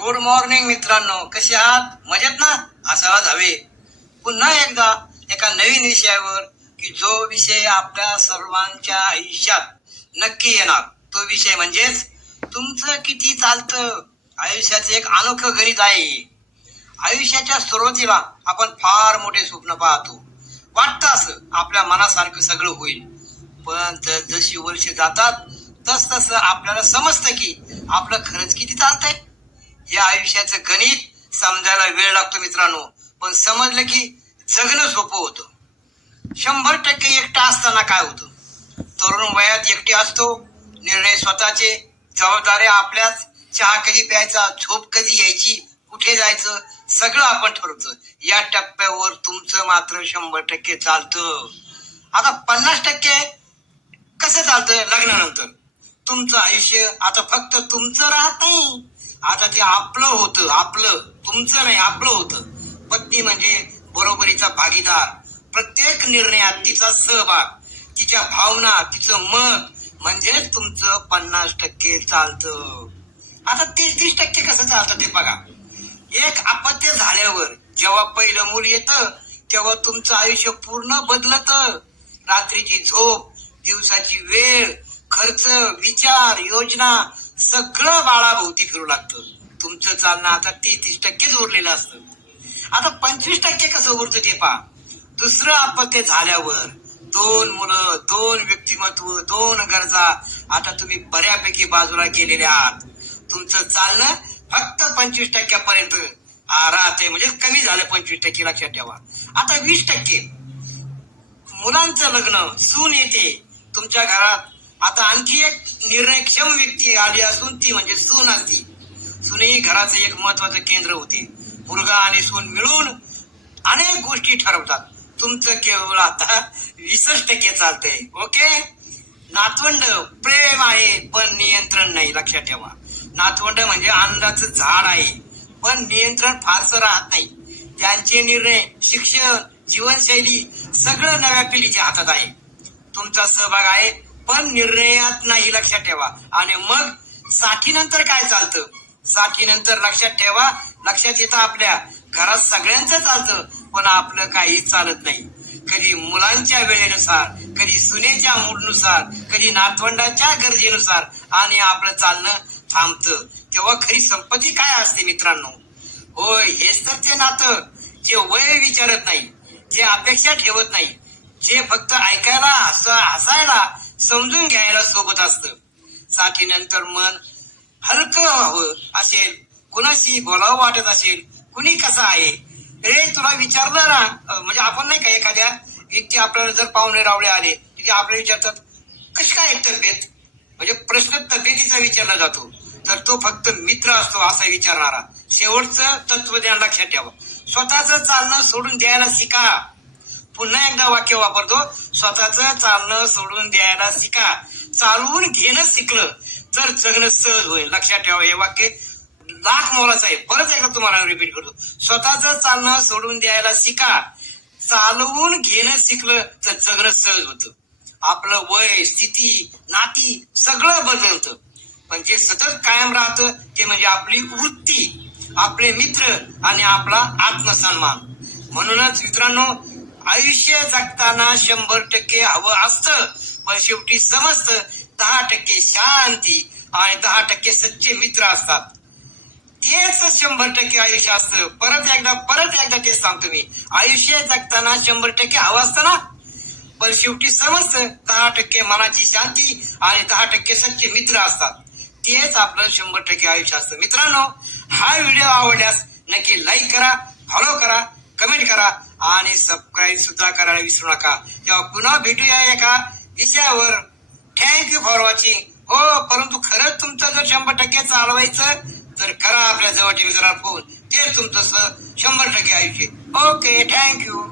Good morning मित्रांनो. कसे आहात? मजेत ना? असायलाच हवे. पुन्हा एकदा एका नवीन विषयावर की जो विषय आपल्या सर्वांच्या आयुष्यात नक्की येणार. तो विषय म्हणजेच तुमचं किती चालतं? आयुष्याचं एक अनोखं गणित आहे. आयुष्याच्या सुरुवातीला आपण फार मोठे स्वप्न पाहतो. वाटतं असं आपल्या मनासारखं सगळं होईल. पण जशी वर्ष जातात तस तसं आपल्याला समजतं की आपलं खरंच किती चालतंय. या आयुष्याचं गणित समजायला वेळ लागतो मित्रांनो. पण समजलं की जगणं सोपं होतं. शंभर टक्के एकटा असताना काय होतं? तरुण वयात एकटे असतो निर्णय स्वतःचे जबाबदाऱ्या आपल्याच चहा कधी प्यायचा झोप कधी यायची कुठे जायचं सगळं आपण ठरवतो. या टप्प्यावर तुमचं मात्र शंभर टक्के चालतं. आता पन्नास टक्के कसं चालतं लग्नानंतर? तुमचं आयुष्य आता फक्त तुमचं राहत नाही आता ते आपलं होतं आपलं. तुमचं नाही आपलं होतं. पत्नी म्हणजे बरोबरीचा भागीदार. प्रत्येक निर्णयात तिचा सहभाग तिच्या भावना तिचं मत म्हणजेच तुमचं पन्नास टक्के चालतं. आता तीस तीस टक्के कसं चालतं ते बघा. एक अपत्य झाल्यावर जेव्हा पहिलं मूल येतं तेव्हा तुमचं आयुष्य पूर्ण बदलत. रात्रीची झोप दिवसाची वेळ खर्च विचार योजना सगळं बाळाभोवती फिरू लागतं. तुमचं चालणं आता तीस तीस टक्केच उरलेलं असतं. आता पंचवीस टक्के कसं उरतं ते पहा. दुसरं अपत्य झाल्यावर दोन मुलं दोन व्यक्तिमत्व दोन गरजा आता तुम्ही बऱ्यापैकी बाजूला गेलेले आहात. तुमचं चालणं फक्त पंचवीस टक्क्यापर्यंत राहते म्हणजे कमी झालं पंचवीस टक्के लक्षात ठेवा. आता वीस टक्के. मुलांचं लग्न सून येते. तुमच्या घरात आता आणखी एक निर्णयक्षम व्यक्ती आली असून ती म्हणजे सून असती. सून घराचं एक महत्वाचं केंद्र होते. मुलगा आणि सून मिळून अनेक गोष्टी ठरवतात. तुमचं केवळ आता वीसच टक्के चालतंय. ओके? नातवंड प्रेम आहे पण नियंत्रण नाही. लक्षात ठेवा. नातवंड म्हणजे आनंदाचं झाड आहे पण नियंत्रण फारसं राहत नाही. त्यांचे निर्णय शिक्षण जीवनशैली सगळं नव्या पिढीच्या हातात आहे. तुमचा सहभाग आहे. पण निर्णयात नाही लक्षात ठेवा. आणि मग साठी नंतर काय चालतं? साठी नंतर लक्षात ठेवा. लक्षात येतं आपल्या घरात सगळ्यांचं चालतं पण आपलं काही चालत नाही. कधी मुलांच्या वेळेनुसार कधी सुनेच्या मूडनुसार कधी नातवंडाच्या गरजेनुसार आणि आपलं चालणं थांबतं. तेव्हा खरी संपत्ती काय असते मित्रांनो? होय हेच तर ते नातं. जे वय विचारत नाही जे अपेक्षा ठेवत नाही जे फक्त ऐकायला हस हसायला समजून घ्यायला सोबत असतं. साथीनंतर मन हलकं व्हावं असेल कुणाशी बोलावं वाटत असेल कुणी कसं आहे? रे तुला विचारलं ना म्हणजे आपण नाही का एखाद्या व्यक्ती आपल्याला जर पाहुणे रावळे आले तिथे आपल्याला विचारतात कशी काय तब्येत? म्हणजे प्रश्न तब्येतीचा विचारला जातो. तर तो फक्त मित्र असतो असा विचारणारा. शेवटचं तत्वज्ञान लक्षात ठेवा. स्वतःच चालणं सोडून द्यायला शिका. पुन्हा एकदा वाक्य वापरतो. स्वतःच चालणं सोडून द्यायला शिका. चालवून घेणं शिकलं तर जगणं सहज होईल. लक्षात ठेवा हे वाक्य. लाख मोलाचं आहे. परत एकदा तुम्हाला? रिपीट करतो. स्वतःच चालणं सोडून द्यायला शिका. चालवून घेणं शिकलं तर जगणं सहज होतं. आपलं वय स्थिती नाती सगळं बदलतं. पण जे सतत कायम राहतं ते म्हणजे आपली वृत्ती आपले मित्र आणि आपला आत्मसन्मान. म्हणूनच मित्रांनो आयुष्य जगताना शंभर टक्के हवं असतं. पण शेवटी समजतं दहा टक्के शांती आणि दहा टक्के सच्चे मित्र असतात. तेच शंभर टक्के आयुष्य असतं. परत एकदा परत एकदा तेच सांगतो मी. आयुष्य जगताना शंभर टक्के हवं असतं ना? पण शेवटी समजतं दहा टक्के मनाची शांती आणि दहा टक्के सच्चे मित्र असतात. तेच आपलं शंभर टक्के आयुष्य असतं. मित्रांनो हा व्हिडिओ आवडल्यास नक्की लाईक करा फॉलो करा कमेंट करा. आणि सबस्क्राईब सुद्धा करायला विसरू नका. तेव्हा पुन्हा भेटूया एका विषयावर. थँक्यू फॉर वॉचिंग हो परंतु खरंच तुमचं जर शंभर टक्के चालवायचं तर करा आपल्या जवळच्या मित्राला फोन ते तुमचं शंभर टक्के आयुष्य. Okay thank you